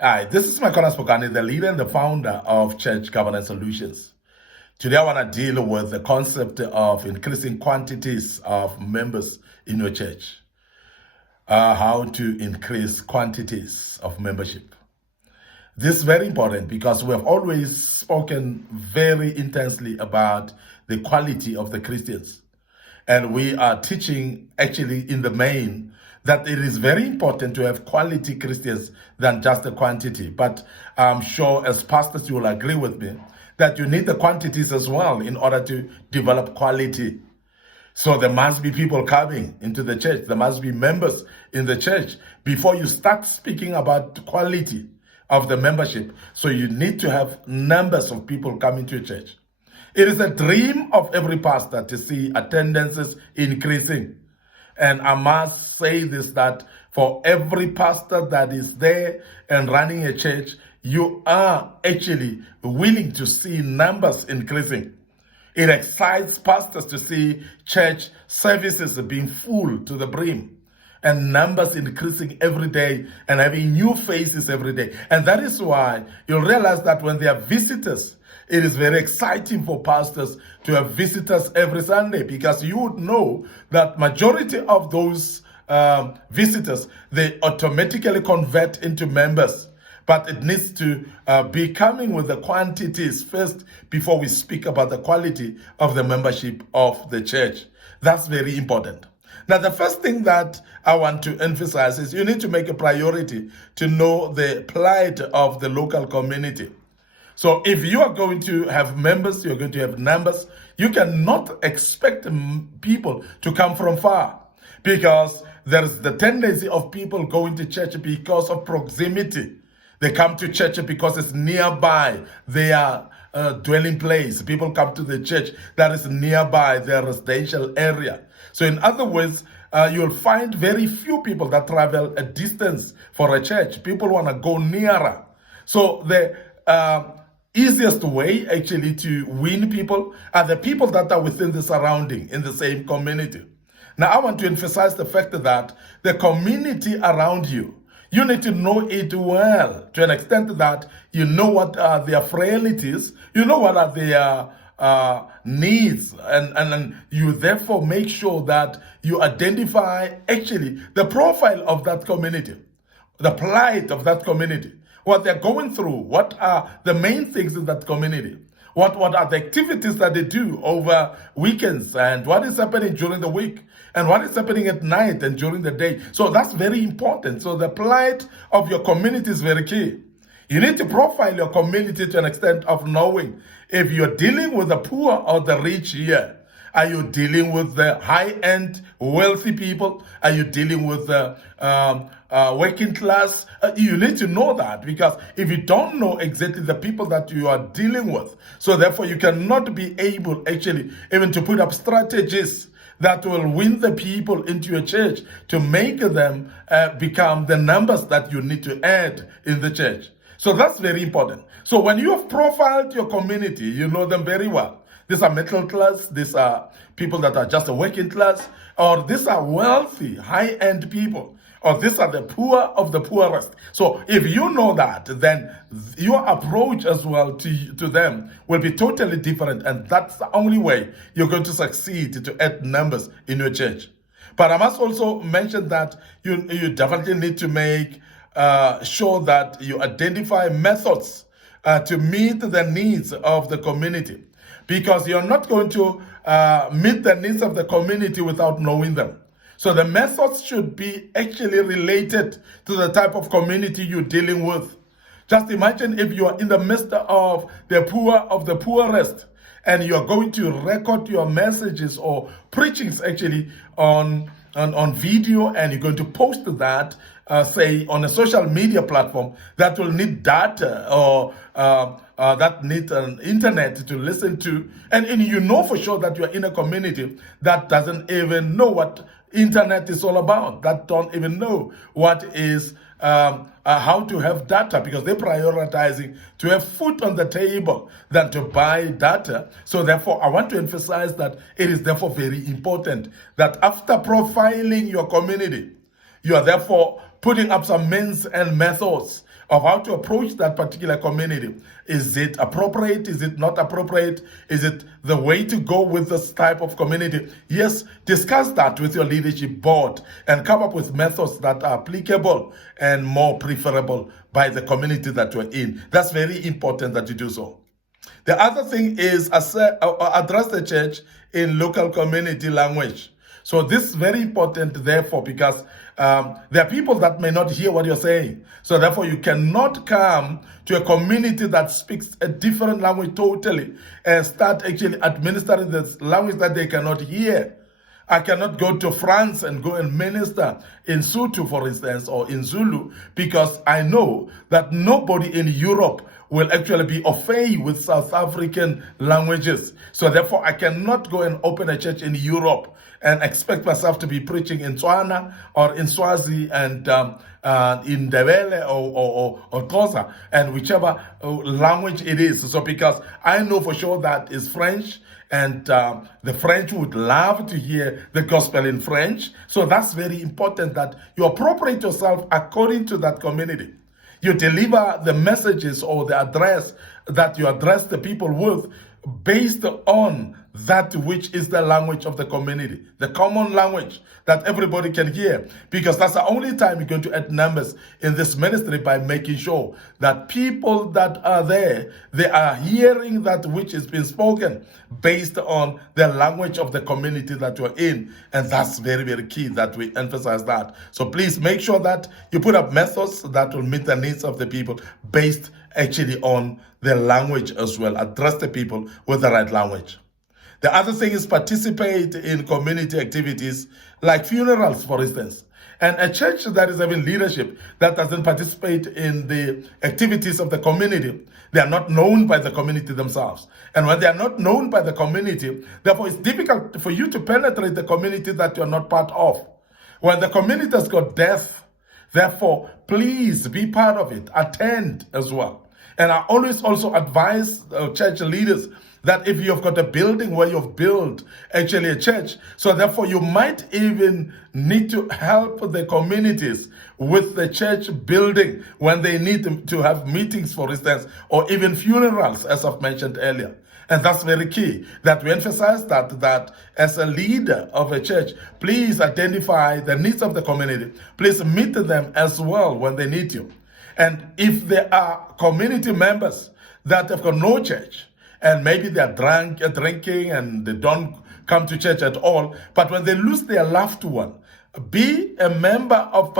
Hi, this is my Spokane, the leader and the founder of Church Governance Solutions. Today, I want to deal with the concept of increasing quantities of members in your church. How to increase quantities of membership. This is very important because we have always spoken very intensely about the quality of the Christians. And we are teaching actually in the main that it is very important to have quality Christians than just the quantity. But I'm sure as pastors you will agree with me that you need the quantities as well in order to develop quality. So there must be people coming into the church. There must be members in the church before you start speaking about quality of the membership. So you need to have numbers of people coming to your church. It is a dream of every pastor to see attendances increasing. And I must say this, that for every pastor that is there and running a church, you are actually willing to see numbers increasing. It excites pastors to see church services being full to the brim and numbers increasing every day and having new faces every day. And that is why you'll realize that when there are visitors, it is very exciting for pastors to have visitors every Sunday, because you would know that majority of those visitors, they automatically convert into members. But it needs to be coming with the quantities first before we speak about the quality of the membership of the church. That's very important. Now, the first thing that I want to emphasize is you need to make a priority to know the plight of the local community. So if you are going to have members, you're going to have numbers, you cannot expect people to come from far, because there is the tendency of people going to church because of proximity. They come to church because it's nearby their dwelling place. People come to the church that is nearby their residential area. So in other words, you'll find very few people that travel a distance for a church. People want to go nearer. So the easiest way actually to win people are the people that are within the surrounding, in the same community. Now, I want to emphasize the fact that the community around you, you need to know it well, to an extent that you know what are their frailties, you know what are their needs, and you therefore make sure that you identify actually the profile of that community, the plight of that community, what they're going through, what are the main things in that community, what are the activities that they do over weekends, and what is happening during the week, and what is happening at night and during the day. So that's very important. So the plight of your community is very key. You need to profile your community to an extent of knowing if you're dealing with the poor or the rich here. Are you dealing with the high-end, wealthy people? Are you dealing with the working class? You need to know that, because if you don't know exactly the people that you are dealing with, so therefore you cannot be able actually even to put up strategies that will win the people into your church to make them become the numbers that you need to add in the church. So that's very important. So when you have profiled your community, you know them very well. These are middle class, these are people that are just a working class, or these are wealthy, high-end people, or these are the poor of the poorest. So if you know that, then your approach as well to them will be totally different, and that's the only way you're going to succeed to add numbers in your church. But I must also mention that you definitely need to make sure that you identify methods to meet the needs of the community, because you're not going to meet the needs of the community without knowing them. So the methods should be actually related to the type of community you're dealing with. Just imagine if you are in the midst of the poor of the poorest, and you're going to record your messages or preachings actually on video, and you're going to post that, say, on a social media platform that will need data or that need an internet to listen to, and you know for sure that you're in a community that doesn't even know what internet is all about, that don't even know what is how to have data, because they're prioritizing to have food on the table than to buy data. So therefore, I want to emphasize that it is therefore very important that after profiling your community, you are therefore putting up some means and methods of how to approach that particular community. Is it appropriate? Is it not appropriate? Is it the way to go with this type of community? Yes, discuss that with your leadership board and come up with methods that are applicable and more preferable by the community that you're in. That's very important that you do so. The other thing is address the church in local community language. So this is very important, therefore, because there are people that may not hear what you're saying. So therefore, you cannot come to a community that speaks a different language totally and start actually administering this language that they cannot hear. I cannot go to France and go and minister in Sotho, for instance, or in Zulu, because I know that nobody in Europe will actually be au fait with South African languages. So therefore, I cannot go and open a church in Europe and expect myself to be preaching in Tswana or in Swazi and in Ndebele or Xhosa, and whichever language it is. So because I know for sure that is French, and the French would love to hear the gospel in French. So that's very important that you appropriate yourself according to that community. You deliver the messages or the address that you address the people with based on that which is the language of the community, the common language that everybody can hear, because that's the only time you're going to add numbers in this ministry, by making sure that people that are there, they are hearing that which has been spoken based on the language of the community that you're in. And that's very, very key that we emphasize that. So please make sure that you put up methods that will meet the needs of the people based actually on the language as well. Address the people with the right language. The other thing is participate in community activities like funerals, for instance. And a church that is having leadership that doesn't participate in the activities of the community, they are not known by the community themselves. And when they are not known by the community, therefore it's difficult for you to penetrate the community that you're not part of. When the community has got death, therefore, please be part of it. Attend as well. And I always also advise church leaders that if you've got a building where you've built actually a church, so therefore you might even need to help the communities with the church building when they need to have meetings, for instance, or even funerals, as I've mentioned earlier. And that's very key, that we emphasize that as a leader of a church, please identify the needs of the community. Please meet them as well when they need you. And if there are community members that have got no church, and maybe they're drinking and they don't come to church at all, but when they lose their loved one, be a member of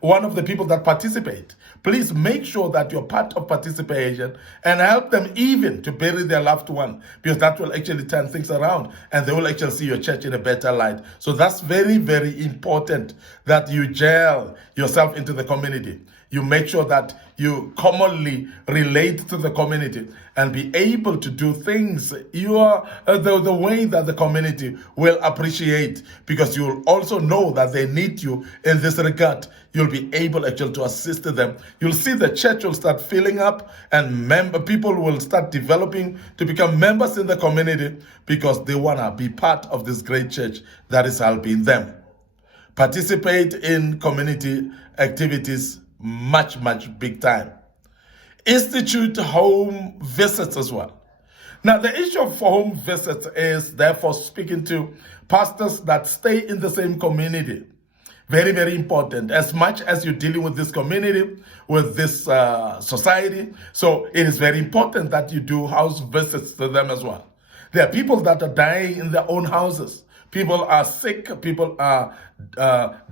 one of the people that participate. Please make sure that you're part of participation and help them even to bury their loved one, because that will actually turn things around and they will actually see your church in a better light. So that's very, very important that you gel yourself into the community. You make sure that you commonly relate to the community and be able to do things the way that the community will appreciate, because you will also know that they need you in this regard. You'll be able actually to assist them. You'll see the church will start filling up and people will start developing to become members in the community because they want to be part of this great church that is helping them. Participate in community activities much big time. Institute home visits as well. Now, the issue of home visits is therefore speaking to pastors that stay in the same community. Very, very important. As much as you're dealing with this community, with this society, so it is very important that you do house visits to them as well. There are people that are dying in their own houses. People are sick. People are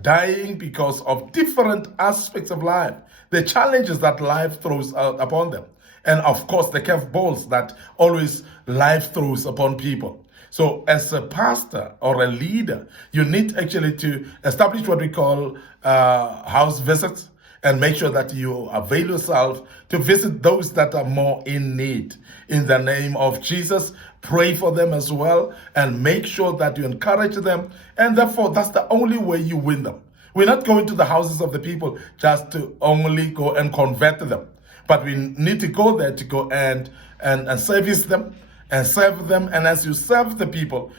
dying because of different aspects of life. The challenges that life throws out upon them. And of course, the curveballs that always life throws upon people. So as a pastor or a leader, you need actually to establish what we call house visits and make sure that you avail yourself to visit those that are more in need. In the name of Jesus, pray for them as well and make sure that you encourage them. And therefore, that's the only way you win them. We're not going to the houses of the people just to only go and convert them. But we need to go there to go and service them and serve them. And as you serve the people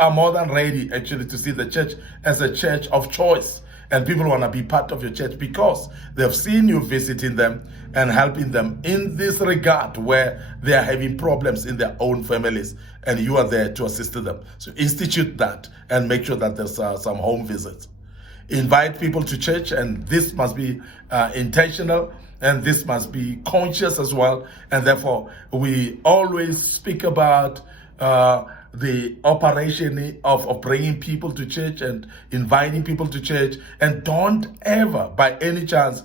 are more than ready actually to see the church as a church of choice and people want to be part of your church because they've seen you visiting them and helping them in this regard where they are having problems in their own families, and you are there to assist them. So institute that and make sure that there's some home visits. Invite people to church, and this must be intentional, and this must be conscious as well. And therefore, we always speak about the operation of bringing people to church and inviting people to church, and don't ever by any chance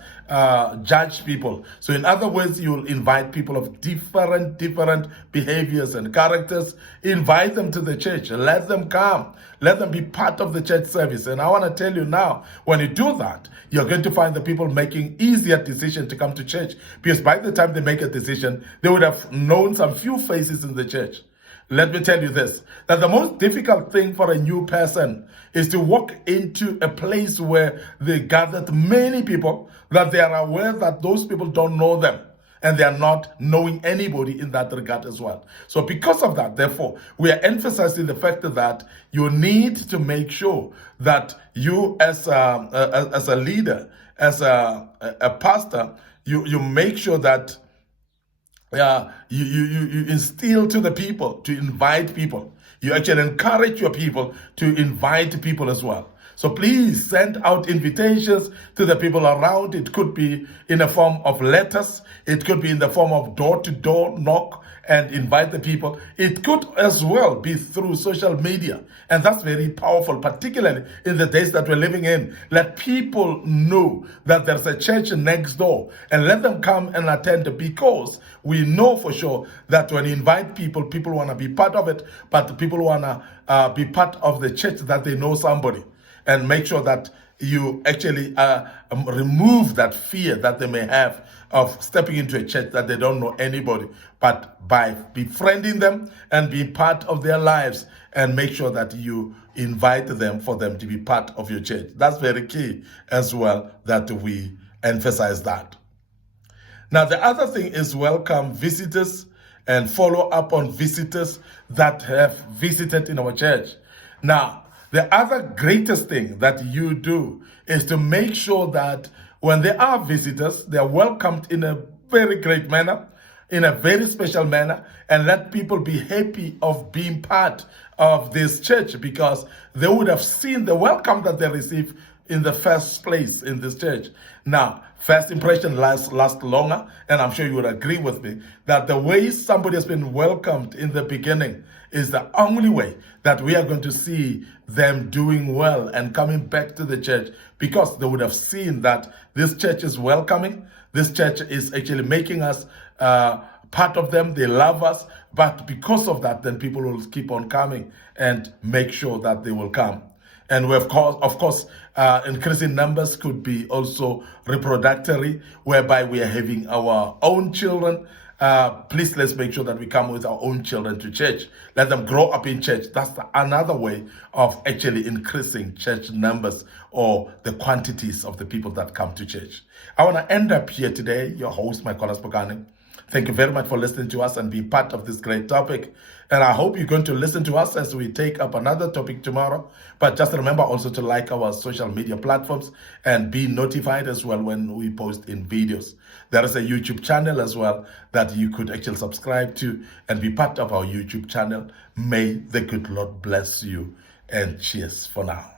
judge people. So in other words, you'll invite people of different behaviors and characters, invite them to the church, let them come, let them be part of the church service. And I want to tell you now, when you do that, you're going to find the people making easier decisions to come to church, because by the time they make a decision, they would have known some few faces in the church. Let me tell you this, that the most difficult thing for a new person is to walk into a place where they gathered many people, that they are aware that those people don't know them, and they are not knowing anybody in that regard as well. So because of that, therefore, we are emphasizing the fact that you need to make sure that you as a leader, as a pastor, you make sure that you instill to the people to invite people. You actually encourage your people to invite people as well. So please send out invitations to the people around. It could be in the form of letters. It could be in the form of door-to-door knock and invite the people. It could as well be through social media. And that's very powerful, particularly in the days that we're living in. Let people know that there's a church next door, and let them come and attend, because we know for sure that when you invite people, people want to be part of it, but people want to be part of the church that they know somebody. And make sure that you actually remove that fear that they may have of stepping into a church that they don't know anybody, but by befriending them and being part of their lives, and make sure that you invite them for them to be part of your church. That's very key as well, that we emphasize that. Now, the other thing is welcome visitors and follow up on visitors that have visited in our church. Now, the other greatest thing that you do is to make sure that when there are visitors, they are welcomed in a very great manner, in a very special manner, and let people be happy of being part of this church, because they would have seen the welcome that they receive in the first place in this church. Now, first impression lasts longer, and I'm sure you would agree with me that the way somebody has been welcomed in the beginning is the only way that we are going to see them doing well and coming back to the church, because they would have seen that this church is welcoming, this church is actually making us part of them, they love us, but because of that, then people will keep on coming and make sure that they will come. And we of course, increasing numbers could be also reproductory, whereby we are having our own children. Please, let's make sure that we come with our own children to church. Let them grow up in church. That's another way of actually increasing church numbers, or the quantities of the people that come to church. I want to end up here today. Your host, Michael Spokane. Thank you very much for listening to us and being part of this great topic. And I hope you're going to listen to us as we take up another topic tomorrow. But just remember also to like our social media platforms and be notified as well when we post in videos. There is a YouTube channel as well that you could actually subscribe to and be part of our YouTube channel. May the good Lord bless you, and cheers for now.